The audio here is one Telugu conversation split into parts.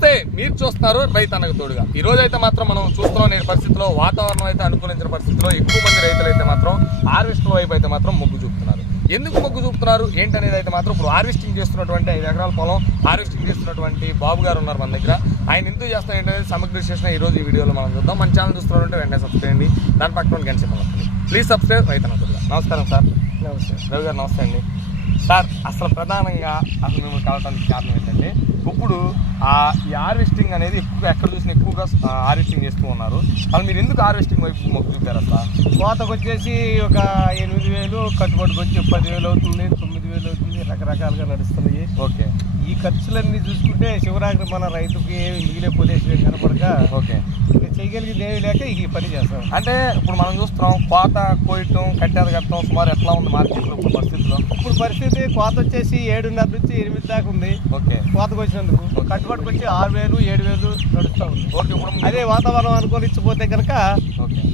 నమస్తే మీరు చూస్తున్నారు రైతన్నకు తోడుగా. ఈ రోజు అయితే మాత్రం మనం చూస్తున్నాం నేటి పరిస్థితిలో వాతావరణం అయితే అనుకూలించిన పరిస్థితిలో ఎక్కువ మంది రైతులు అయితే మాత్రం హార్వెస్టింగ్ వైపు అయితే మాత్రం మొగ్గు చూపుతున్నారు. ఎందుకు మొగ్గు చూపుతున్నారు? ఏంటనేది అయితే మాత్రం ఇప్పుడు హార్వెస్టింగ్ చేస్తున్నటువంటి ఐదు ఎకరాల పొలం హార్వెస్టింగ్ చేస్తున్నటువంటి బాబు గారు ఉన్నారు మన దగ్గర. ఆయన ఎందుకు చేస్తాం ఏంటనేది సమగ్ర విశ్లేషణ ఈ రోజు ఈ వీడియోలో మనం చూద్దాం. మన ఛానల్ చూస్తున్నారంటే వెంటనే సబ్స్క్రైబ్ చేయండి. దాని పక్కన గంట ప్లీజ్ సబ్స్క్రైబ్ రైతన్న తోడుగా. నమస్కారం సార్. నమస్తే. రవి గారు నమస్తే అండి. సార్ అసలు ప్రధానంగా అసలు మిమ్మల్ని కలవడానికి కారణం ఏంటంటే ఇప్పుడు ఆ ఈ హార్వెస్టింగ్ అనేది ఎక్కువగా ఎక్కడ చూసినా ఎక్కువగా హార్వెస్టింగ్ చేస్తూ ఉన్నారు. అసలు మీరు ఎందుకు హార్వెస్టింగ్ వైపు మొగ్గు చూపారు అసలు? కోతకు వచ్చేసి ఒక ఎనిమిది వేలు కట్టుబడికి వచ్చి పదివేలు అవుతుంది తొమ్మిది వేలు అవుతుంది రకరకాలుగా నడుస్తున్నాయి. ఓకే. ఈ ఖర్చులన్నీ చూసుకుంటే శివరాత్రి మన రైతుకి ఏమి మిగిలే ఏం కనపడక ఓకే. చేయగలిగింది ఏమి లేక ఈ పని చేస్తాం. అంటే ఇప్పుడు మనం చూస్తున్నాం కోత కోయటం కట్టేది కట్టడం సుమారు ఎట్లా ఉంది మార్కెట్లో ఇప్పుడు పరిస్థితిలో? ఇప్పుడు పరిస్థితి కోత వచ్చేసి ఏడున్నర నుంచి ఎనిమిది దాకా ఉంది. ఓకే. కోతకు వచ్చినందుకు కట్టుబడికి వచ్చి ఆరు వేలు ఏడు వేలు నడుస్తూ ఉంది. ఓకే ఇప్పుడు అదే వాతావరణం అనుకూలించకపోతే కనుక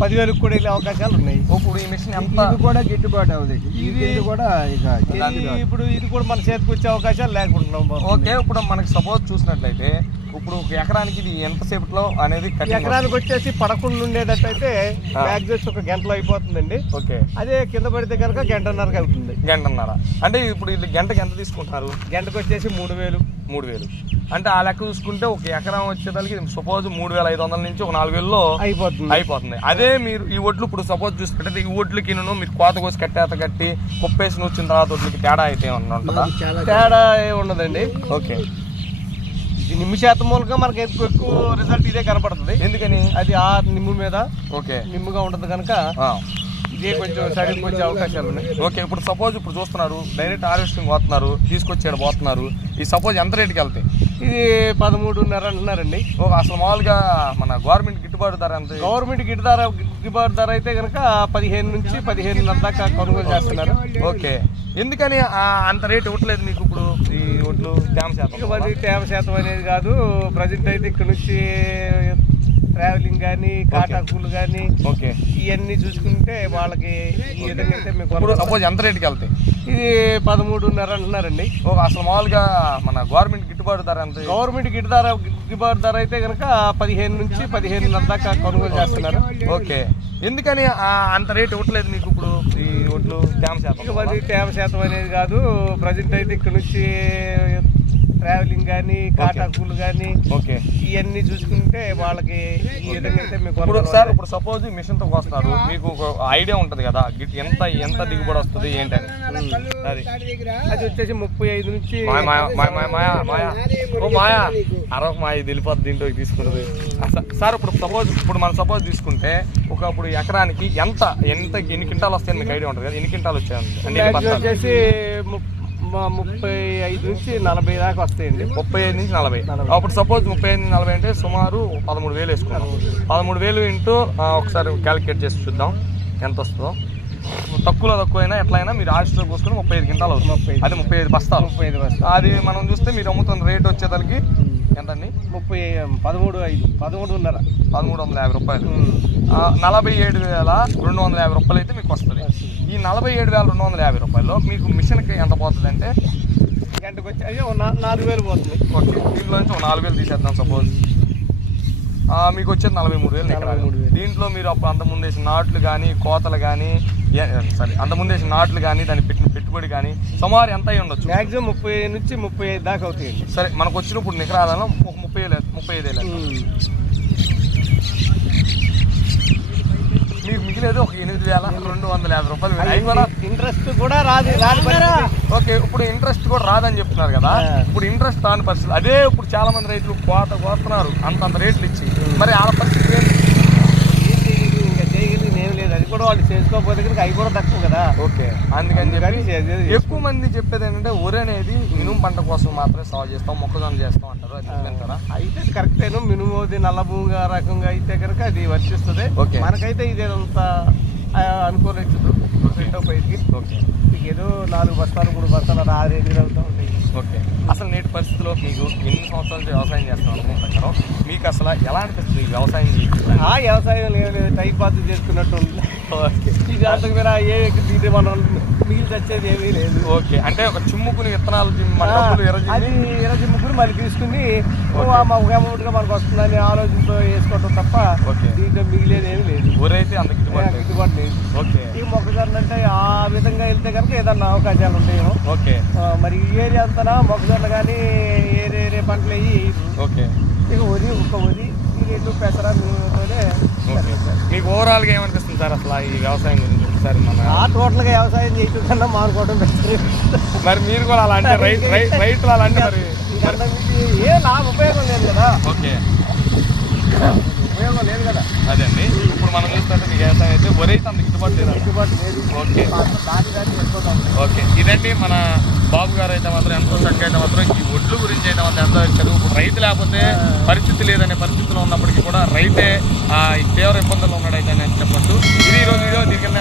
పదివేలకు కూడా వెళ్ళే అవకాశాలు ఉన్నాయి. ఇప్పుడు ఈ మిషన్ ఎంత ఇది కూడా గిట్టుబాటు అవుతుంది ఇది- కూడా ఇక ఇది ఇప్పుడు ఇది కూడా మన చేతికి వచ్చే అవకాశాలు లేకుంటున్నాం బాబు. ఓకే ఇప్పుడు మనకి సపోజ్ చూసినట్లయితే ఇప్పుడు ఒక ఎకరానికి ఇది ఎంతసేపట్లో అనేది ఎకరానికి వచ్చేసి పడకుండా ఉండేటట్టయితే ఆ. మ్యాక్సిమం ఒక గంటలో అయిపోతుందండి. ఓకే. అదే కింద పడితే కనుక గంటన్నరకు అవుతుంది గంటన్నర. అంటే ఇప్పుడు ఇది గంటకి ఎంత తీసుకుంటున్నారు గంటకు వచ్చేసి మూడు వేలు. మూడు వేలు. అంటే ఆ లెక్క చూసుకుంటే ఒక ఎకరం వచ్చేదానికి సపోజ్ మూడు వేల ఐదు వందల నుంచి ఒక నాలుగు వేలలో అయిపోతుంది. అయిపోతుంది. అదే మీరు ఈ ఒడ్లు ఇప్పుడు సపోజ్ చూసుకుంటే ఈ ఒడ్లకి నువ్వు మీరు కోత కోసి కట్టేత కట్టి కుప్పేసి వచ్చిన తర్వాత ఒడ్లకి తేడా అయితే ఉంటుందా? తేడా ఉండదండి. ఓకే. నిమ్మ శాతం మూలంగా మనకి ఎక్కువ ఎక్కువ రిజల్ట్ ఇదే కనపడుతుంది. ఎందుకని? అది ఆ నిమ్ము మీద ఓకే. నిమ్ముగా ఉంటుంది కనుక. ఇదే కొంచెం సడన్గా వచ్చే అవకాశాలు ఉన్నాయి. ఓకే ఇప్పుడు సపోజ్ ఇప్పుడు చూస్తున్నారు డైరెక్ట్ హార్వెస్టింగ్ పోతున్నారు తీసుకొచ్చాడు పోతున్నారు ఈ సపోజ్ ఎంత రేటుకి వెళ్తాయి? ఇది పదమూడున్నర అంటున్నారండి ఓ అసలు మామూలుగా మన గవర్నమెంట్ గిట్టుబాటు ధర ఎంత? గవర్నమెంట్ గిట్టు ధర గిట్టుబాటు ధర అయితే కనుక పదిహేను నుంచి పదిహేనున్నర దాకా కొనుగోలు చేస్తున్నారు. ఓకే. ఎందుకని అంత రేట్ ఇవ్వట్లేదు మీకు ఇప్పుడు ఈ ఒడ్లు తేమ శాతం? మరి తేమ శాతం అనేది కాదు. ప్రజెంట్ అయితే ఇక్కడ నుంచి ట్రావెలింగ్ కానీ కాటాకులు కానీ ఓకే ఇవన్నీ చూసుకుంటే వాళ్ళకి ఈ విధంగా అయితే మీకు సపోజ్ ఎంత రేటుకి వెళ్తాయి? ఇది పదమూడున్నర అంటున్నారండి. ఓ అసలు మామూలుగా మన గవర్నమెంట్ గిట్టుబాటు ధర ఎంత? గవర్నమెంట్ గిట్టు ధర గిట్టుబాటు ధర అయితే కనుక పదిహేను నుంచి పదిహేనున్నర దాకా కొనుగోలు చేస్తున్నారు. ఓకే ఎందుకని అంత రేట్ ఇవ్వట్లేదు మీకు ఇప్పుడు ఈ ఒడ్లు తేమ శాతం? తేమ శాతం అనేది కాదు. ప్రజెంట్ అయితే ఇక్కడ నుంచి ట్రావెలింగ్ కానీ కాటాకులు కానీ ఓకే ఇవన్నీ చూసుకుంటే వాళ్ళకి ఈ విధంగా అయితే మీకు ఇప్పుడు సార్ ఇప్పుడు సపోజ్ మిషన్తో కోస్తున్నారు మీకు ఒక ఐడియా ఉంటది కదా గిట్ ఎంత ఎంత దిగుబడి వస్తుంది ఏంటని అది అది వచ్చేసి ముప్పై ఐదు నుంచి మాయ మాయ మాయ ఓ అరవై వెళ్ళిపోద్ది దీంట్లో తీసుకున్నది. అస- సార్ ఇప్పుడు సపోజ్ ఇప్పుడు మనం సపోజ్ తీసుకుంటే ఒక ఇప్పుడు ఎకరానికి ఎంత ఎంత ఎన్ని క్వింటాలు వస్తాయని మీకు ఐడియా ఉంటుంది కదా? ఎన్ని క్వింటాలు అంటే మ్యాక్సిమం బస్తాలు? వచ్చేసి ముప్పై ఐదు నుంచి నలభై దాకా వస్తాయండి. ముప్పై ఐదు నుంచి నలభై. అప్పుడు సపోజ్ ముప్పై ఐదు నుంచి నలభై అంటే సుమారు పదమూడు వేలు వేసుకున్నాం. పదమూడు వేలు. ఇంటూ ఒకసారి క్యాలిక్యులేట్ చేసి చూద్దాం. ఎంత వస్తుందో. తక్కువలో తక్కువైనా ఎట్లయినా మీరు ఆర్డర్ కూసుకుని ముప్పై ఐదు ముప్పై అవుతుంది. అది ముప్పై ఐదు బస్తాలు. ముప్పై ఐదు వస్తాయి అది మనం చూస్తే మీరు అమ్ముతున్న రేట్ వచ్చేసరికి ఎంతండి? ముప్పై పదమూడు ఐదు పదమూడున్నర. పదమూడు వందల యాభై రూపాయలు. నలభై ఏడు వేల రెండు వందల యాభై రూపాయలు అయితే మీకు వస్తుంది. ఈ నలభై ఏడు వేల రెండు వందల యాభై రూపాయలు మీకు మిషన్కి ఎంత పోతుంది అంటే? గంటకు వచ్చి అయ్యో నాలుగు వేలు పోతుంది. ఓకే దీంట్లో నుంచి నాలుగు వేలు తీసేద్దాం సపోజ్. మీకు వచ్చేది నలభై మూడు వేలు నలభై మూడు వేలు. దీంట్లో మీరు అప్పుడు అంత ముందు వేసిన నాట్లు కానీ కోతలు కానీ సారీ. అంత ముందు వేసిన నాట్లు కానీ దాన్ని పెట్టిన పెట్టుబడి కానీ సుమారు ఎంత అయి ఉండొచ్చు? మ్యాక్సిమం ముప్పై నుంచి ముప్పై ఐదు దాకా అవుతాయండి సరే మనకు వచ్చినప్పుడు నికరాలను ఒక ముప్పై వేలు ముప్పై ఐదు వేలు మీకు మిగిలేదు ఒక ఎనిమిది వేల రెండు వందల యాభై రూపాయలు ఇంట్రెస్ట్ కూడా రాదు. ఓకే ఇప్పుడు ఇంట్రెస్ట్ కూడా రాదని చెప్తున్నారు కదా. ఆ. ఇప్పుడు ఇంట్రెస్ట్ రాని పరిస్థితి. అదే ఇప్పుడు చాలా మంది రైతులు కోత కోస్తున్నారు. అంతంత రేట్లు ఇచ్చి. మరి వాళ్ళ పరిస్థితి ఏంటి? ఏం చేయలేదు, ఇంకా చేయగలిగింది ఏం లేదు అది చేసుకోకపోతే కనుక అవి కూడా తక్కువ కదా. ఓకే. అందుకని చెప్పి ఎక్కువ మంది చెప్పేది ఏంటంటే వరి అనేది మినుము పంట కోసం మాత్రమే సాగు చేస్తాం మొక్కజొన్న చేస్తాం అంటారు అది నిజమేంటారా? అయితే కరెక్టేను మినుమోది నల్ల భూమిగా రకంగా అయితే కనుక అది వర్తిస్తుంది ఓకే. మనకైతే ఇది అంత అనుకోలేదు రెండో పైకి. ఓకే. మీకు ఏదో నాలుగు బస్తాలు మూడు బస్తాలు అలా ఆరు ఎనిమిది అవుతూ ఉంటాయి. ఓకే. అసలు నేటి పరిస్థితిలో మీకు ఎన్ని సంవత్సరాల వ్యవసాయం చేస్తాం అనుకుంటున్నారో మీకు అసలు ఎలా అనిపిస్తుంది వ్యవసాయం? ఆ వ్యవసాయం లేదు. టైం పాస్ చేసుకున్నట్టు ఈ జాతకు మీరు ఏ దీన్ని మనం మిగిలి తెచ్చేది ఏమీ లేదు. ఓకే. అంటే ఒక చిమ్ముకుని విత్తనాలు అది ఇరవై ముగ్గురు మళ్ళీ తీసుకుని అమౌంట్గా మనకు వస్తుందని ఆలోచనతో వేసుకోవటం తప్ప ఓకే. దీంట్లో మిగిలేదు ఏమీ లేదు. ఊరైతే అంత గిట్టుబాటు. గిట్టుబాటు లేదు. ఓకే. ఈ మొక్కజొన్న అంటే ఆ విధంగా వెళ్తే కనుక ఏదన్నా అవకాశాలు ఉంటాయేమో. ఓకే. మరి ఈ ఏరియా అంతా మొక్కజొన్న కానీ ఏరే ఏరే పంటలు అయ్యి ఓకే. ఇక వరి ఒక వరి రెండు పెసర ఓకే. మీకు ఓవరాల్గా ఏమనిపిస్తుంది సార్ అసలు ఈ వ్యవసాయం గురించి? ఒకసారి మన ఆ టోటల్గా వ్యవసాయం చేయటం కన్నా మానుకోవడం బెటర్ మరి మీరు కూడా అలా అంటే రైతు రైతులు అలా అంటే మరి ఏ నాకు ఉపయోగం లేదు కదా. ఓకే. ఉపయోగం లేదు కదా. అదే అండి ఇప్పుడు మనం చూస్తుంటే మీకు వ్యవసాయం అయితే వరి అయితే అంత గిట్టుబాటు లేదు? గిట్టుబాటు లేదు. ఓకే. దాని దాన్ని చేసుకోవడం ఓకే. ఇదండి మన బాబు గారు అయితే మాత్రం ఎంతో చక్కగా అయితే మాత్రం ఈ ఒడ్లు గురించి అయితే మాత్రం ఎంతో ఇప్పుడు రైతు లేకపోతే పరిస్థితి లేదనే పరిస్థితిలో ఉన్నప్పటికీ కూడా రైతే తీవ్ర ఇబ్బందుల్లో ఉన్నాడైతే అని చెప్పొచ్చు. ఇది ఈ రోజు వీడియో. ఉంటే కింద